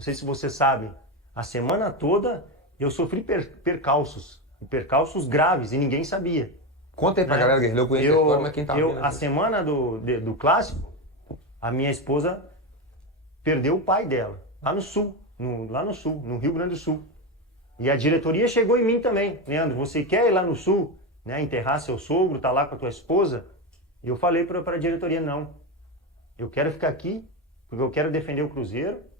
não sei se você sabe, a semana toda eu sofri percalços graves e ninguém sabia. Conta aí pra galera, Guerreiro, eu conheço a história, mas quem tá vendo... A semana do clássico, a minha esposa perdeu o pai dela, lá no sul, no Rio Grande do Sul. E a diretoria chegou em mim também. Leandro, você quer ir lá no sul, né, enterrar seu sogro, tá lá com a tua esposa? E eu falei para a diretoria, não. Eu quero ficar aqui, porque eu quero defender o Cruzeiro.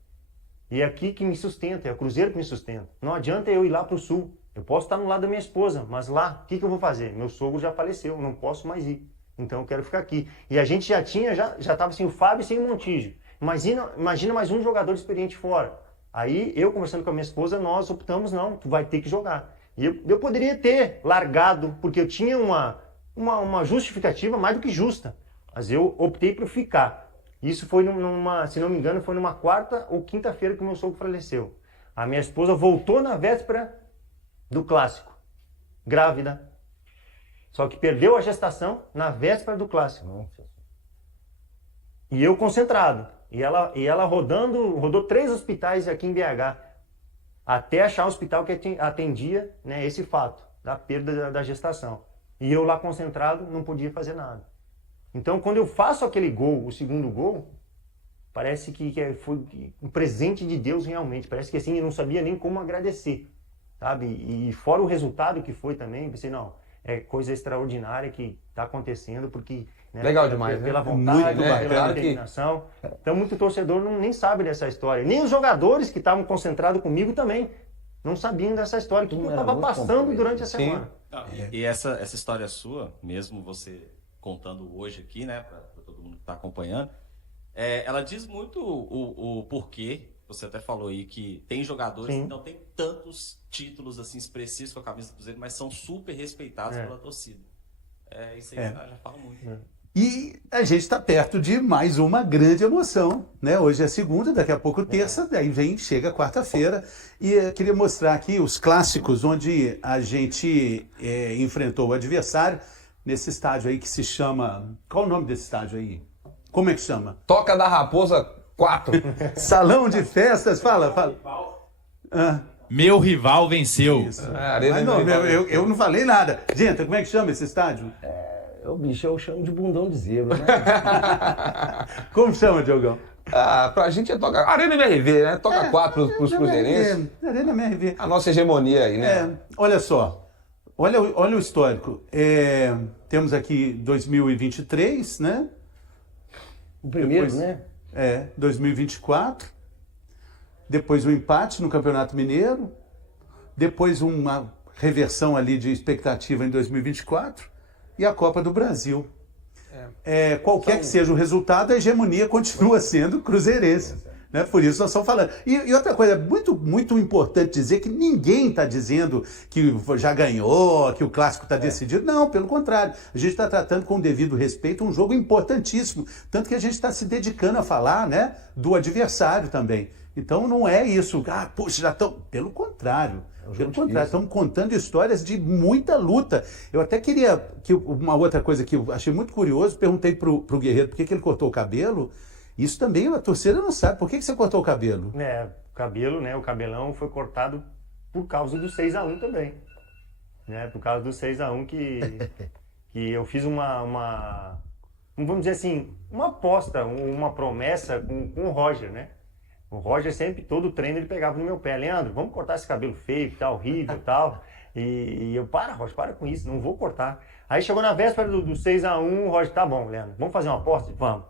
E é aqui que me sustenta, é o Cruzeiro que me sustenta. Não adianta eu ir lá para o sul. Eu posso estar no lado da minha esposa, mas lá, o que eu vou fazer? Meu sogro já faleceu, não posso mais ir. Então eu quero ficar aqui. E a gente já estava sem o Fábio e sem o Montijo. Imagina mais um jogador experiente fora. Aí eu, conversando com a minha esposa, nós optamos, não, tu vai ter que jogar. E eu poderia ter largado, porque eu tinha uma justificativa mais do que justa. Mas eu optei por ficar. Isso foi se não me engano, foi numa quarta ou quinta-feira que o meu sogro faleceu. A minha esposa voltou na véspera do clássico, grávida. Só que perdeu a gestação na véspera do clássico. E eu concentrado. E ela rodou 3 hospitais aqui em BH, até achar um hospital que atendia, né, esse fato, da perda da gestação. E eu lá concentrado, não podia fazer nada. Então, quando eu faço aquele gol, o segundo gol, parece que foi um presente de Deus realmente. Parece que assim, eu não sabia nem como agradecer, sabe? E fora o resultado que foi também, pensei, não, é coisa extraordinária que está acontecendo, porque... Né, legal demais, pela né? vontade, Muito pela determinação. Então, muito torcedor nem sabe dessa história. Nem os jogadores que estavam concentrados comigo também não sabiam dessa história, que eu estava passando durante a semana. E essa história sua, mesmo você contando hoje aqui, né, para todo mundo que está acompanhando, ela diz muito o porquê. Você até falou aí que tem jogadores que não tem tantos títulos assim expressivos com a camisa do Cruzeiro, mas são super respeitados pela torcida. Isso aí já fala muito. E a gente está perto de mais uma grande emoção, né? Hoje é segunda, daqui a pouco terça, daí chega quarta-feira. E eu queria mostrar aqui os clássicos onde a gente enfrentou o adversário nesse estádio aí que se chama... Qual o nome desse estádio aí? Como é que chama? Toca da Raposa 4. Salão de festas, fala. Meu rival venceu. Isso. Mas não, eu não falei nada. Gente, como é que chama esse estádio? Bicho, eu chamo de bundão de zebra, né? Como chama, Diogão? Pra gente toca Arena MRV, né? Toca 4 pros cruzeirenses. Arena MRV. A nossa hegemonia aí, né? Olha só. Olha o histórico. Temos aqui 2023, né? O primeiro, depois, né? 2024. Depois um empate no Campeonato Mineiro. Depois uma reversão ali de expectativa em 2024. E a Copa do Brasil. Qualquer que seja o resultado, a hegemonia continua sendo cruzeirense. Né? Por isso nós estamos falando. E outra coisa, muito, muito importante dizer que ninguém está dizendo que já ganhou, que o clássico está decidido. Não, pelo contrário. A gente está tratando com o devido respeito um jogo importantíssimo. Tanto que a gente está se dedicando a falar, né, do adversário também. Então não é isso. Poxa, já estão... Pelo contrário. Pelo contrário, estamos contando histórias de muita luta. Eu até queria que uma outra coisa que eu achei muito curioso, perguntei pro Guerreiro por que ele cortou o cabelo. Isso também a torcida não sabe. Por que você cortou o cabelo? O cabelo, né? O cabelão foi cortado por causa do 6-1 também. Né? Por causa do 6-1 que eu fiz vamos dizer assim, uma aposta, uma promessa com o Roger, né? O Roger sempre, todo treino, ele pegava no meu pé. Leandro, vamos cortar esse cabelo feio, que tá horrível e tal. E eu, Roger, para com isso, não vou cortar. Aí chegou na véspera do 6-1, o Roger, tá bom, Leandro, vamos fazer uma aposta? Vamos.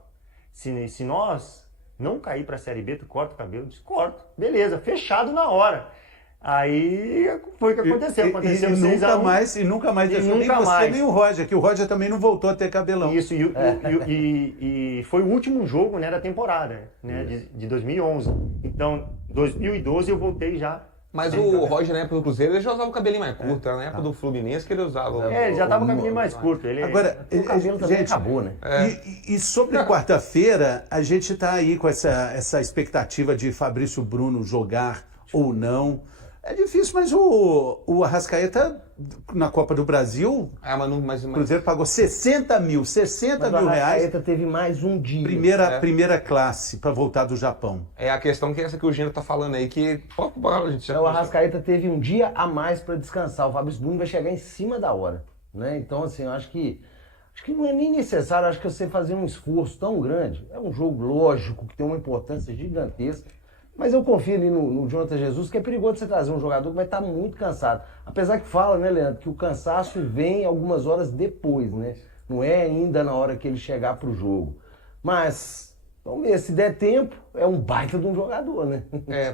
Se nós não cair pra Série B, tu corta o cabelo? Eu disse, corto. Beleza, fechado na hora. Aí foi o que aconteceu. Aconteceu e nunca mais deixou nem você nem o Roger, que o Roger também não voltou a ter cabelão. Isso, e foi o último jogo, né, da temporada, né, de 2011. Então, 2012 eu voltei já. Mas o Roger, na época do Cruzeiro, ele já usava o cabelinho mais curto. Na época do Fluminense que ele usava... Ele já estava com o cabelinho mais curto. Agora, o cabelo também acabou, né? E sobre quarta-feira, a gente está aí com essa expectativa de Fabrício Bruno jogar ou não. É difícil, mas o Arrascaeta, na Copa do Brasil, o Cruzeiro pagou 60 mil reais. Arrascaeta teve mais um dia. Primeira classe para voltar do Japão. É a questão que é essa que o Gino tá falando aí, que... O Arrascaeta teve um dia a mais para descansar. O Fabrício Bruno vai chegar em cima da hora, né? Então, assim, eu acho que não é nem necessário, acho que você fazer um esforço tão grande. É um jogo lógico, que tem uma importância gigantesca. Mas eu confio ali no Jonathan Jesus, que é perigoso você trazer um jogador que vai estar muito cansado. Apesar que fala, né, Leandro, que o cansaço vem algumas horas depois, né? Não é ainda na hora que ele chegar pro jogo. Mas, vamos ver, se der tempo, é um baita de um jogador, né?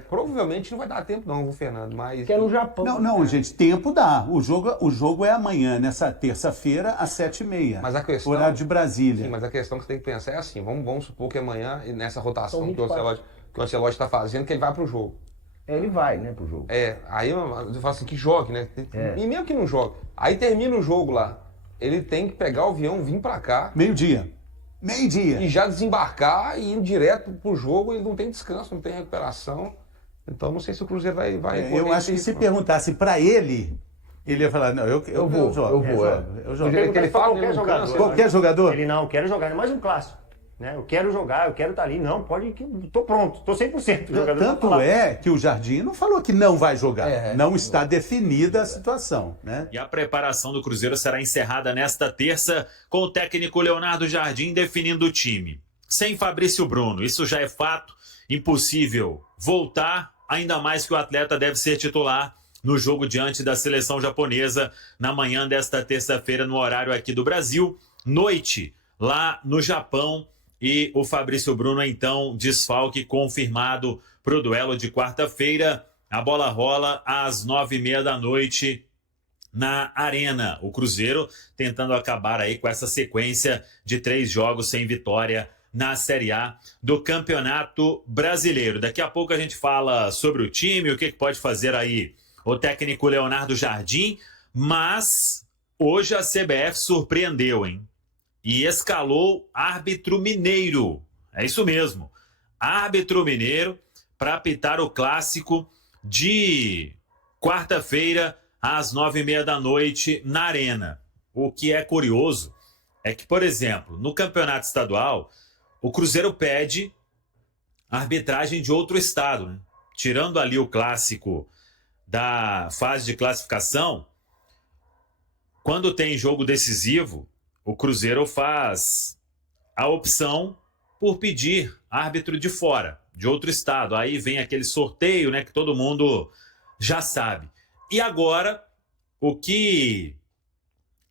Provavelmente não vai dar tempo não, Fernando, mas... Que é no Japão. Não, gente, tempo dá. O jogo é amanhã, nessa terça-feira, às 7h30. Mas a questão... Horário de Brasília. Sim, mas a questão que você tem que pensar é assim, vamos supor que amanhã, nessa rotação São que o 24. Ancelotti está fazendo, que ele vai pro jogo. Ele vai, né, pro jogo. Aí eu falo assim, que jogue, né? E mesmo que não jogue. Aí termina o jogo lá, ele tem que pegar o avião, vir pra cá... Meio-dia. E já desembarcar e ir direto pro jogo, ele não tem descanso, não tem recuperação. Então não sei se o Cruzeiro vai eu acho que se perguntasse pra ele ia falar, não, eu vou. Eu jogo. Ele fala qualquer jogador. Qualquer jogador? Ele não, eu quero jogar, é mais um clássico. Né? Eu quero jogar, eu quero estar ali. Não, pode que tô pronto, tô 100%. Jogador Tanto é que o Jardim não falou que não vai jogar. Não está definida a situação, né? E a preparação do Cruzeiro será encerrada nesta terça com o técnico Leonardo Jardim definindo o time. Sem Fabrício Bruno, isso já é fato, impossível voltar, ainda mais que o atleta deve ser titular no jogo diante da seleção japonesa na manhã desta terça-feira no horário aqui do Brasil, noite lá no Japão. E o Fabrício Bruno, então, desfalque confirmado para o duelo de quarta-feira. A bola rola às 9h30 da noite na Arena. O Cruzeiro tentando acabar aí com essa sequência de 3 jogos sem vitória na Série A do Campeonato Brasileiro. Daqui a pouco a gente fala sobre o time, o que pode fazer aí o técnico Leonardo Jardim, mas hoje a CBF surpreendeu, hein? E escalou árbitro mineiro. É isso mesmo. Árbitro mineiro para apitar o clássico de quarta-feira às 9h30 da noite na Arena. O que é curioso é que, por exemplo, no campeonato estadual, o Cruzeiro pede arbitragem de outro estado, né? Tirando ali o clássico da fase de classificação, quando tem jogo decisivo, o Cruzeiro faz a opção por pedir árbitro de fora, de outro estado. Aí vem aquele sorteio, né, que todo mundo já sabe. E agora, o que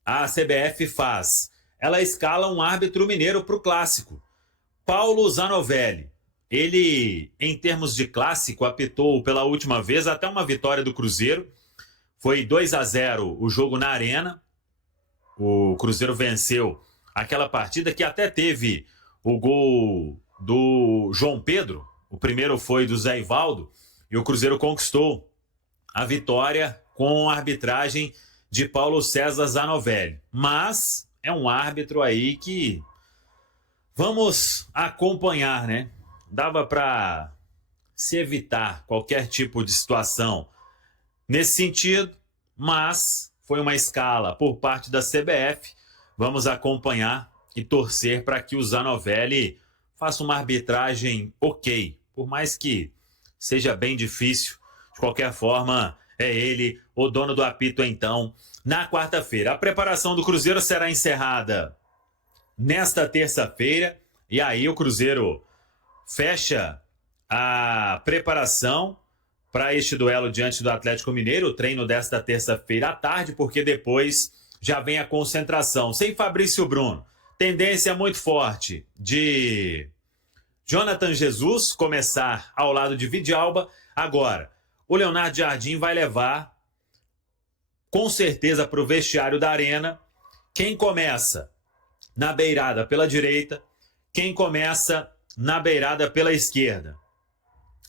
a CBF faz? Ela escala um árbitro mineiro para o clássico. Paulo Zanovelli. Ele, em termos de clássico, apitou pela última vez até uma vitória do Cruzeiro. Foi 2-0 o jogo na Arena. O Cruzeiro venceu aquela partida que até teve o gol do João Pedro. O primeiro foi do Zé Ivaldo. E o Cruzeiro conquistou a vitória com a arbitragem de Paulo César Zanovelli. Mas é um árbitro aí que vamos acompanhar, né? Dava para se evitar qualquer tipo de situação nesse sentido, mas foi uma escala por parte da CBF. Vamos acompanhar e torcer para que o Zanovelli faça uma arbitragem ok. Por mais que seja bem difícil, de qualquer forma, é ele o dono do apito, então, na quarta-feira. A preparação do Cruzeiro será encerrada nesta terça-feira. E aí o Cruzeiro fecha a preparação para este duelo diante do Atlético Mineiro, o treino desta terça-feira à tarde, porque depois já vem a concentração. Sem Fabrício Bruno, tendência muito forte de Jonathan Jesus começar ao lado de Vidalba. Agora, o Leonardo Jardim vai levar, com certeza, para o vestiário da Arena, quem começa na beirada pela direita, quem começa na beirada pela esquerda.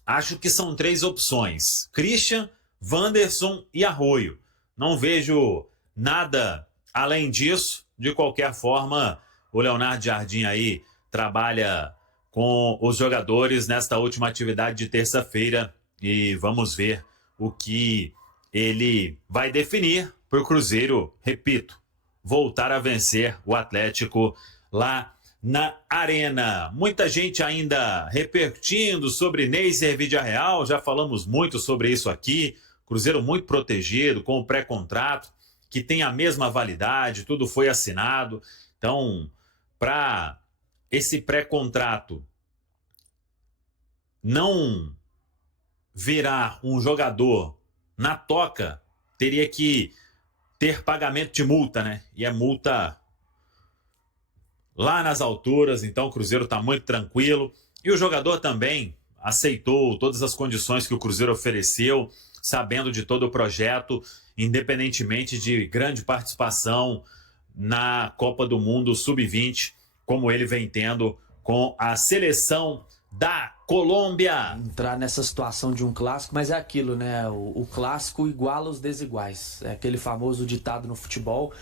Acho que são 3 opções: Christian, Wanderson e Arroio. Não vejo nada além disso. De qualquer forma, o Leonardo Jardim aí trabalha com os jogadores nesta última atividade de terça-feira e vamos ver o que ele vai definir para o Cruzeiro, repito, voltar a vencer o Atlético lá na Arena. Muita gente ainda repercutindo sobre Neisser Vidiarreal, já falamos muito sobre isso aqui. Cruzeiro muito protegido, com o pré-contrato, que tem a mesma validade, tudo foi assinado. Então, para esse pré-contrato não virar um jogador na toca, teria que ter pagamento de multa, né? E é multa lá nas alturas, então o Cruzeiro está muito tranquilo. E o jogador também aceitou todas as condições que o Cruzeiro ofereceu, sabendo de todo o projeto, independentemente de grande participação na Copa do Mundo Sub-20, como ele vem tendo com a seleção da Colômbia. Entrar nessa situação de um clássico, mas é aquilo, né? O clássico iguala os desiguais. É aquele famoso ditado no futebol.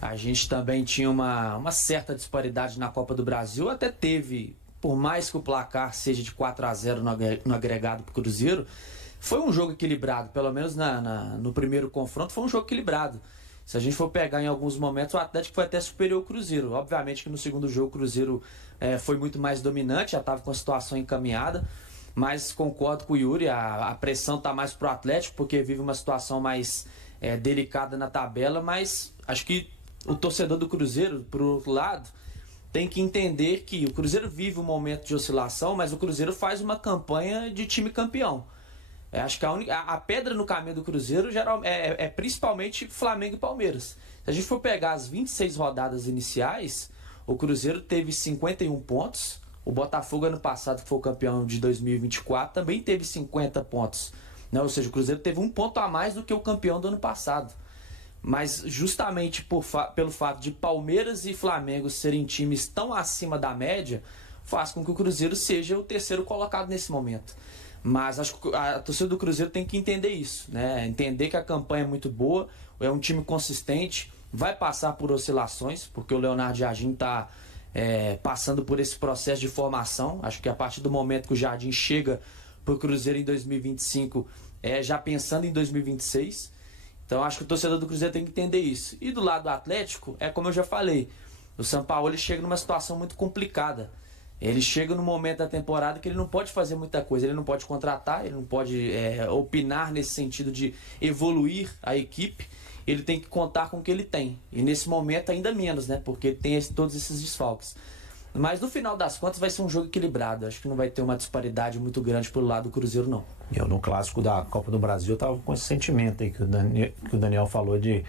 A gente também tinha uma certa disparidade na Copa do Brasil, até teve, por mais que o placar seja de 4-0 no agregado para o Cruzeiro, foi um jogo equilibrado, pelo menos no primeiro confronto foi um jogo equilibrado. Se a gente for pegar em alguns momentos, o Atlético foi até superior ao Cruzeiro. Obviamente que no segundo jogo o Cruzeiro foi muito mais dominante, já estava com a situação encaminhada, mas concordo com o Yuri, a pressão está mais para o Atlético, porque vive uma situação mais delicada na tabela, mas acho que o torcedor do Cruzeiro, por outro lado, tem que entender que o Cruzeiro vive um momento de oscilação, mas o Cruzeiro faz uma campanha de time campeão. Acho que a pedra no caminho do Cruzeiro é principalmente Flamengo e Palmeiras. Se a gente for pegar as 26 rodadas iniciais, o Cruzeiro teve 51 pontos. O Botafogo, ano passado, que foi o campeão de 2024, também teve 50 pontos. Né? Ou seja, o Cruzeiro teve um ponto a mais do que o campeão do ano passado. Mas justamente pelo fato de Palmeiras e Flamengo serem times tão acima da média, faz com que o Cruzeiro seja o terceiro colocado nesse momento. Mas acho que a torcida do Cruzeiro tem que entender isso, né? Entender que a campanha é muito boa, é um time consistente, vai passar por oscilações, porque o Leonardo Jardim está passando por esse processo de formação. Acho que a partir do momento que o Jardim chega para o Cruzeiro em 2025, já pensando em 2026. Então acho que o torcedor do Cruzeiro tem que entender isso. E do lado do Atlético, como eu já falei, o Sampaoli chega numa situação muito complicada. Ele chega no momento da temporada que ele não pode fazer muita coisa, ele não pode contratar, ele não pode opinar nesse sentido de evoluir a equipe, ele tem que contar com o que ele tem. E nesse momento ainda menos, né? Porque ele tem todos esses desfalques. Mas no final das contas vai ser um jogo equilibrado, acho que não vai ter uma disparidade muito grande pelo lado do Cruzeiro, não. Eu no clássico da Copa do Brasil estava com esse sentimento aí que o Daniel falou de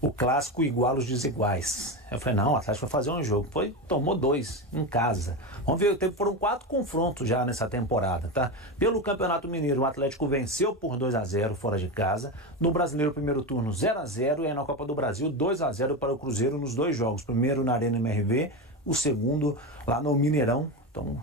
o clássico iguala os desiguais. Eu falei, não, o Atlético vai fazer um jogo. Tomou 2 em casa. Vamos ver, foram 4 confrontos já nessa temporada, tá? Pelo Campeonato Mineiro, o Atlético venceu por 2-0 fora de casa. No Brasileiro, primeiro turno, 0-0. E aí na Copa do Brasil, 2-0 para o Cruzeiro nos 2 jogos. Primeiro na Arena MRV, o segundo lá no Mineirão. Então,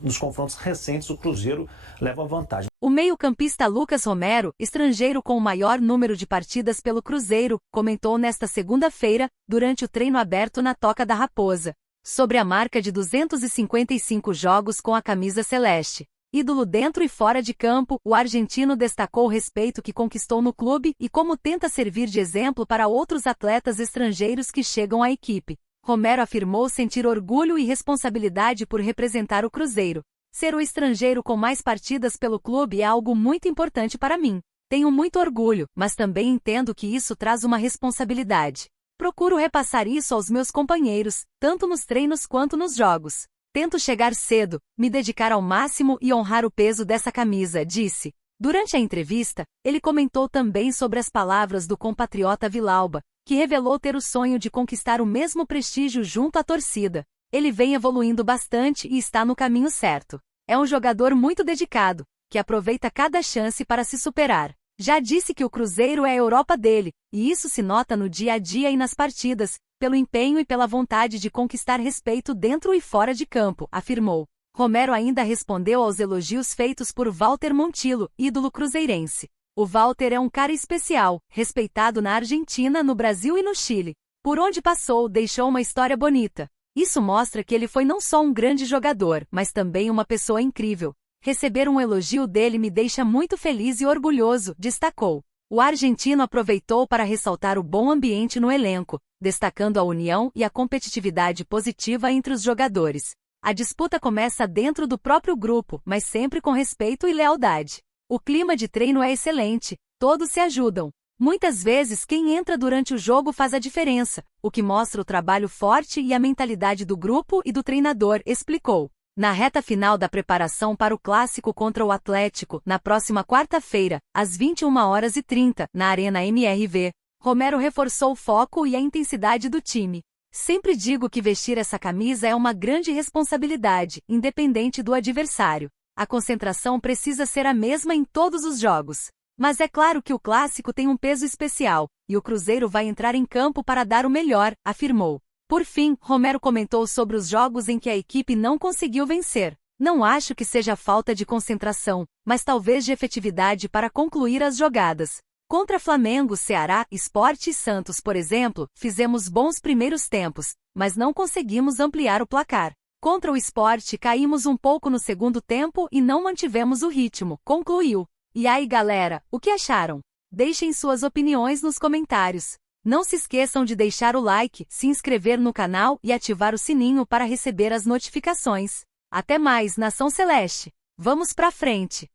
nos confrontos recentes, o Cruzeiro leva vantagem. O meio-campista Lucas Romero, estrangeiro com o maior número de partidas pelo Cruzeiro, comentou nesta segunda-feira, durante o treino aberto na Toca da Raposa, sobre a marca de 255 jogos com a camisa celeste. Ídolo dentro e fora de campo, o argentino destacou o respeito que conquistou no clube e como tenta servir de exemplo para outros atletas estrangeiros que chegam à equipe. Romero afirmou sentir orgulho e responsabilidade por representar o Cruzeiro. Ser o estrangeiro com mais partidas pelo clube é algo muito importante para mim. Tenho muito orgulho, mas também entendo que isso traz uma responsabilidade. Procuro repassar isso aos meus companheiros, tanto nos treinos quanto nos jogos. Tento chegar cedo, me dedicar ao máximo e honrar o peso dessa camisa, disse. Durante a entrevista, ele comentou também sobre as palavras do compatriota Vilauba, que revelou ter o sonho de conquistar o mesmo prestígio junto à torcida. Ele vem evoluindo bastante e está no caminho certo. É um jogador muito dedicado, que aproveita cada chance para se superar. Já disse que o Cruzeiro é a Europa dele, e isso se nota no dia a dia e nas partidas, pelo empenho e pela vontade de conquistar respeito dentro e fora de campo, afirmou. Romero ainda respondeu aos elogios feitos por Walter Montillo, ídolo cruzeirense. O Walter é um cara especial, respeitado na Argentina, no Brasil e no Chile. Por onde passou, deixou uma história bonita. Isso mostra que ele foi não só um grande jogador, mas também uma pessoa incrível. Receber um elogio dele me deixa muito feliz e orgulhoso, destacou. O argentino aproveitou para ressaltar o bom ambiente no elenco, destacando a união e a competitividade positiva entre os jogadores. A disputa começa dentro do próprio grupo, mas sempre com respeito e lealdade. O clima de treino é excelente, todos se ajudam. Muitas vezes quem entra durante o jogo faz a diferença, o que mostra o trabalho forte e a mentalidade do grupo e do treinador, explicou. Na reta final da preparação para o clássico contra o Atlético, na próxima quarta-feira, às 21h30, na Arena MRV, Romero reforçou o foco e a intensidade do time. Sempre digo que vestir essa camisa é uma grande responsabilidade, independente do adversário. A concentração precisa ser a mesma em todos os jogos. Mas é claro que o clássico tem um peso especial, e o Cruzeiro vai entrar em campo para dar o melhor, afirmou. Por fim, Romero comentou sobre os jogos em que a equipe não conseguiu vencer. Não acho que seja falta de concentração, mas talvez de efetividade para concluir as jogadas. Contra Flamengo, Ceará, Sport e Santos, por exemplo, fizemos bons primeiros tempos, mas não conseguimos ampliar o placar. Contra o Sport caímos um pouco no segundo tempo e não mantivemos o ritmo, concluiu. E aí galera, o que acharam? Deixem suas opiniões nos comentários. Não se esqueçam de deixar o like, se inscrever no canal e ativar o sininho para receber as notificações. Até mais, Nação Celeste! Vamos pra frente!